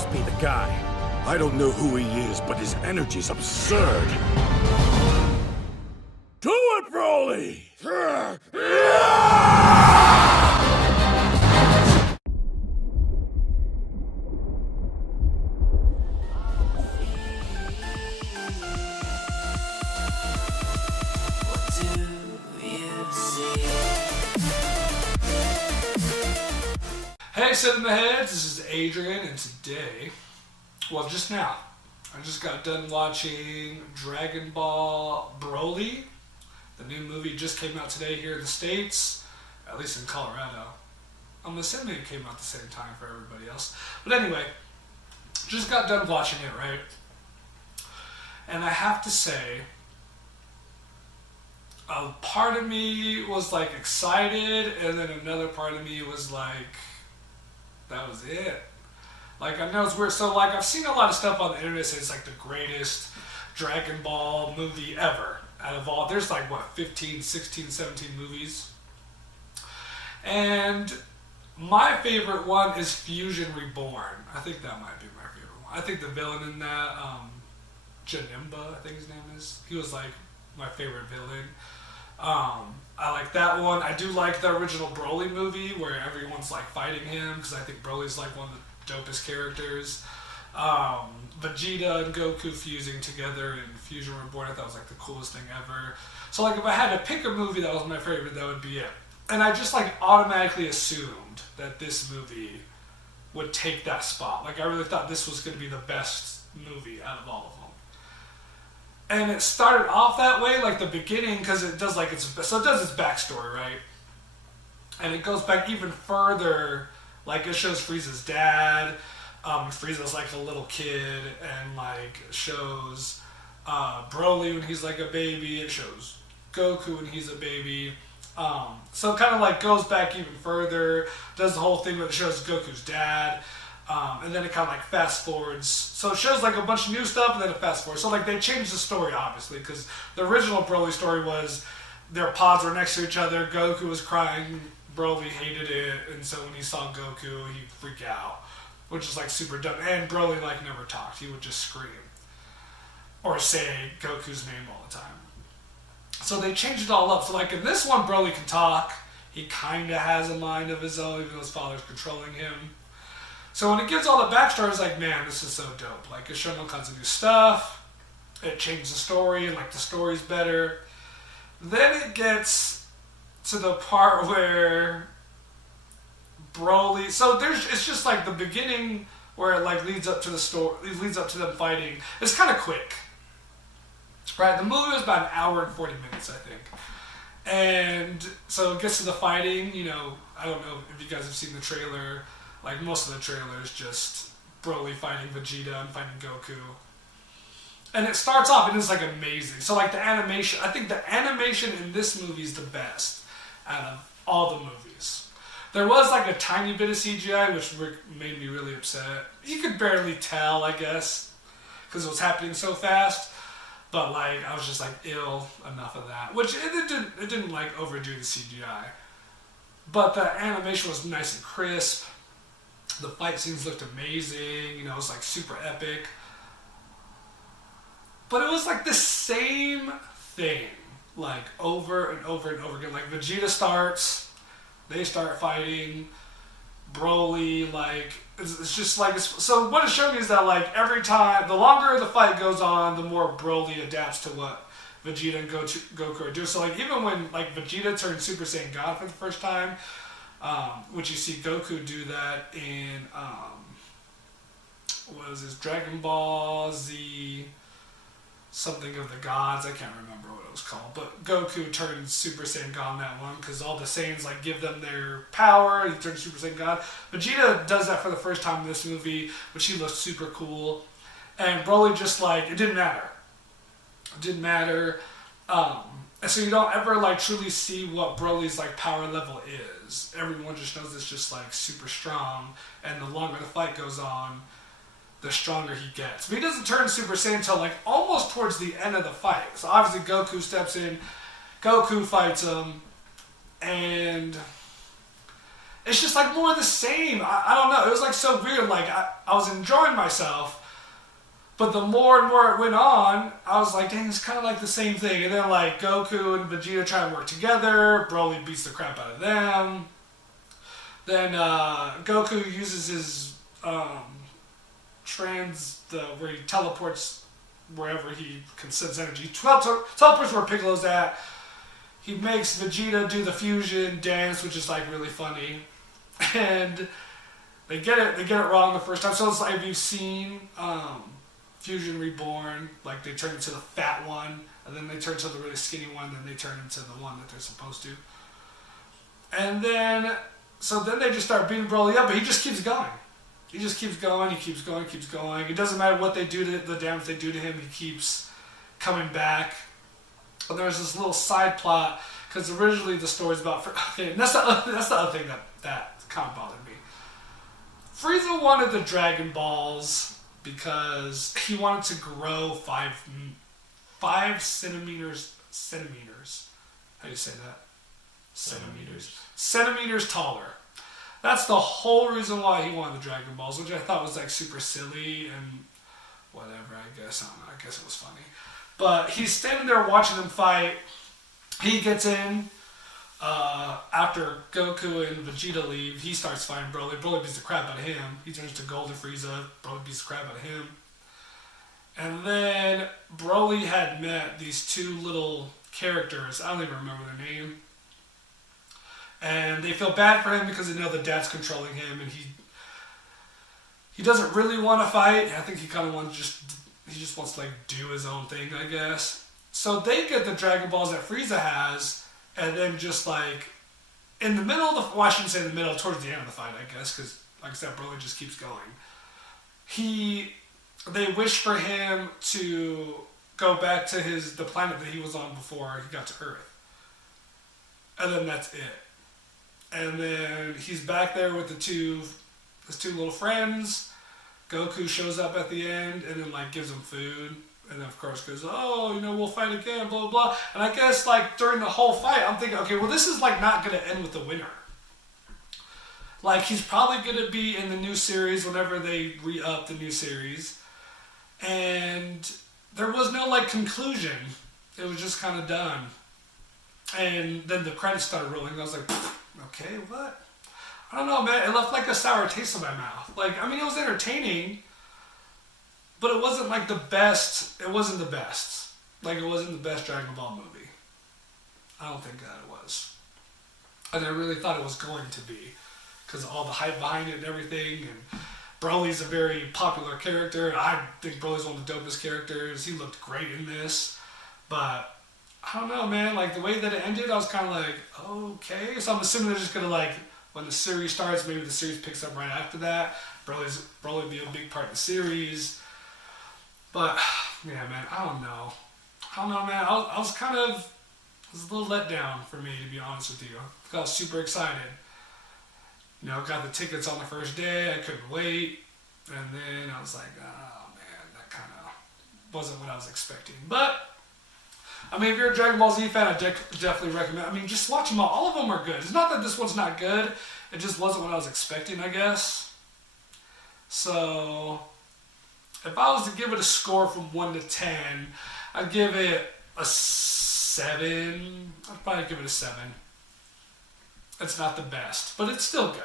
must be the guy. I don't know who he is, but his energy's absurd. Do it, Broly! Hey, Cinema Heads, this is Adrian, and today, well, just now, I just got done watching Dragon Ball Broly. The new movie just came out today here in the States, at least in Colorado. I'm assuming it came out the same time for everybody else. But anyway, just got done watching it, right? And I have to say, a part of me was like excited, and then another part of me was like, that was it. Like, I know it's weird. So, like, I've seen a lot of stuff on the internet say it's like the greatest Dragon Ball movie ever. Out of all, there's like, what, 15, 16, 17 movies. And my favorite one is Fusion Reborn. I think that might be my favorite one. I think the villain in that, Janemba, I think his name is. He was like my favorite villain. I like that one. I do like the original Broly movie where everyone's like fighting him because I think Broly's like one of the dopest characters. Vegeta and Goku fusing together in Fusion Reborn, I thought was like the coolest thing ever. So like if I had to pick a movie that was my favorite, that would be it. And I just like automatically assumed that this movie would take that spot. Like I really thought this was going to be the best movie out of all of them. And it started off that way, like the beginning, because it does like its backstory, right? And it goes back even further, like it shows Frieza's dad. Frieza's like a little kid, and like shows Broly when he's like a baby. It shows Goku when he's a baby. So it kind of like goes back even further, does the whole thing where it shows Goku's dad. And then it kind of like fast forwards. So it shows like a bunch of new stuff and then it fast forwards. So like they changed the story obviously because the original Broly story was their pods were next to each other. Goku was crying. Broly hated it. And so when he saw Goku, he'd freak out, which is like super dumb. And Broly like never talked. He would just scream or say Goku's name all the time. So they changed it all up. So like in this one, Broly can talk. He kind of has a mind of his own even though his father's controlling him. So when it gives all the backstory, it's like, man, this is so dope. Like, it's showing all kinds of new stuff. It changed the story, and, like, the story's better. Then it gets to the part where Broly... So it's just, like, the beginning where it, like, leads up to the story... It leads up to them fighting. It's kind of quick. Right? The movie was about an hour and 40 minutes, I think. And so it gets to the fighting, you know... I don't know if you guys have seen the trailer... Like, most of the trailers just Broly fighting Vegeta and fighting Goku. And it starts off and it's, like, amazing. So, like, the animation... I think the animation in this movie is the best out of all the movies. There was, like, a tiny bit of CGI, which made me really upset. You could barely tell, I guess, because it was happening so fast. But, like, I was just, like, ill enough of that. Which, it didn't like, overdo the CGI. But the animation was nice and crisp. The fight scenes looked amazing, you know, it was like super epic. But it was like the same thing, like over and over and over again. Like Vegeta starts, they start fighting, Broly, like, it's just like, so what it showed me is that like every time, the longer the fight goes on, the more Broly adapts to what Vegeta and Goku are doing. So like even when like Vegeta turned Super Saiyan God for the first time, which you see Goku do that in, what is this, Dragon Ball Z, something of the gods, I can't remember what it was called, but Goku turned Super Saiyan God in that one, because all the Saiyans, like, give them their power, he turns Super Saiyan God. Vegeta does that for the first time in this movie, which he looks super cool, and Broly just, like, it didn't matter. It didn't matter, and so you don't ever, like, truly see what Broly's, like, power level is. Everyone just knows it's just, like, super strong. And the longer the fight goes on, the stronger he gets. But he doesn't turn Super Saiyan until, like, almost towards the end of the fight. So, obviously, Goku steps in. Goku fights him. And it's just like more of the same. I don't know. It was like so weird. Like I was enjoying myself, but the more and more it went on, I was like, dang, it's kind of like the same thing. And then like Goku and Vegeta try and work together. Broly beats the crap out of them. Then Goku uses his where he teleports wherever he can sense energy. Teleports where Piccolo's at. He makes Vegeta do the fusion dance, which is like really funny, and they get it wrong the first time. So it's like, have you seen Fusion Reborn? Like they turn into the fat one, and then they turn to the really skinny one, then they turn into the one that they're supposed to. And then they just start beating Broly up, but he just keeps going. He just keeps going. He keeps going. Keeps going. It doesn't matter what they do to the damage they do to him. He keeps coming back. But there's this little side plot because originally the story's about. Okay, and that's the other thing that kind of bothered me. Frieza wanted the Dragon Balls because he wanted to grow 5 centimeters. How do you say that? Centimeters taller. That's the whole reason why he wanted the Dragon Balls, which I thought was like super silly and whatever, I guess. I don't know, I guess it was funny. But he's standing there watching them fight. He gets in. After Goku and Vegeta leave, he starts fighting Broly. Broly beats the crap out of him. He turns to Golden Frieza. Broly beats the crap out of him. And then Broly had met these two little characters. I don't even remember their name. And they feel bad for him because they know the dad's controlling him, and he doesn't really want to fight. I think he kind of wants he just wants to like do his own thing, I guess. So they get the Dragon Balls that Frieza has, and then just like in the middle of the, well, I shouldn't say in the middle, towards the end of the fight, I guess, because like I said, Broly just keeps going. They wish for him to go back to the planet that he was on before he got to Earth, and then that's it. And then he's back there with his two little friends. Goku shows up at the end and then like gives them food. And then of course goes, oh, we'll fight again, blah, blah, blah. And I guess like during the whole fight, I'm thinking, okay, well this is like not going to end with the winner. Like he's probably going to be in the new series whenever they re-up the new series. And there was no like conclusion. It was just kind of done. And then the credits started rolling and I was like, okay, what? I don't know, man. It left like a sour taste in my mouth. Like, I mean, it was entertaining, but it wasn't like the best. It wasn't the best. Like, it wasn't the best Dragon Ball movie. I don't think that it was. And I really thought it was going to be because of all the hype behind it and everything. And Broly's a very popular character. I think Broly's one of the dopest characters. He looked great in this. But I don't know, man. Like, the way that it ended, I was kind of like, okay. So I'm assuming they're just going to, like, when the series starts, maybe the series picks up right after that. Broly be a big part of the series. But, yeah, man, I don't know. Man. I was kind of, it was a little let down for me, to be honest with you. I was super excited. Got the tickets on the first day. I couldn't wait. And then I was like, oh, man, that kind of wasn't what I was expecting. But, I mean, if you're a Dragon Ball Z fan, I definitely recommend. I mean, just watch them all. All of them are good. It's not that this one's not good. It just wasn't what I was expecting, I guess. So, if I was to give it a score from 1 to 10, I'd give it a 7. I'd probably give it a 7. It's not the best, but it's still good.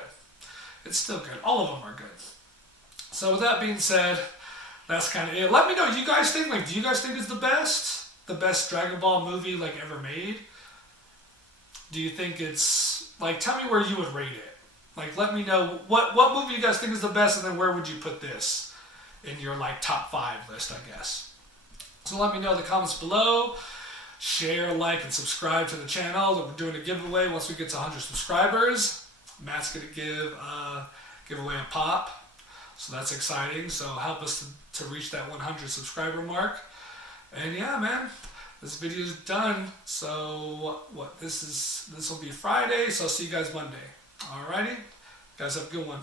It's still good. All of them are good. So, with that being said, that's kind of it. Let me know. Do you guys think it's the best? The best Dragon Ball movie like ever made? Do you think it's like, tell me where you would rate it? Like, let me know what movie you guys think is the best, and then where would you put this in your like top 5 list, I guess. So let me know in the comments below. Share, like, and subscribe to the channel. We're doing a giveaway once we get to 100 subscribers. Matt's gonna give away a pop, so that's exciting. So help us to reach that 100 subscriber mark. And yeah, man, this video's done. So this will be Friday, so I'll see you guys Monday. Alrighty? Guys, have a good one.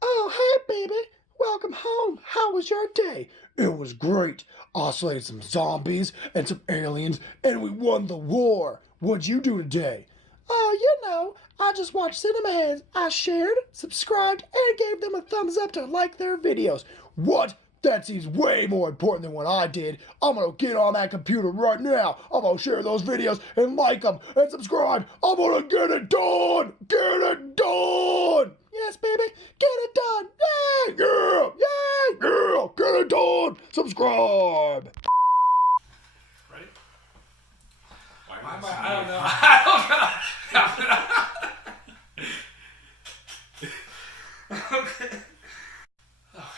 Oh, hey, baby. Welcome home. How was your day? It was great. I slayed some zombies and some aliens, and we won the war. What'd you do today? Oh, you know, I just watched Cinema Heads. I shared, subscribed, and gave them a thumbs up to like their videos. What? That seems way more important than what I did. I'm gonna get on that computer right now. I'm gonna share those videos and like them and subscribe. I'm gonna get it done! Get it done! Yes, baby, get it done! Yay! Yeah! Yay! Yeah! Get it done! Subscribe! Right? Why Why am not? I don't know. I don't know. Okay. Okay.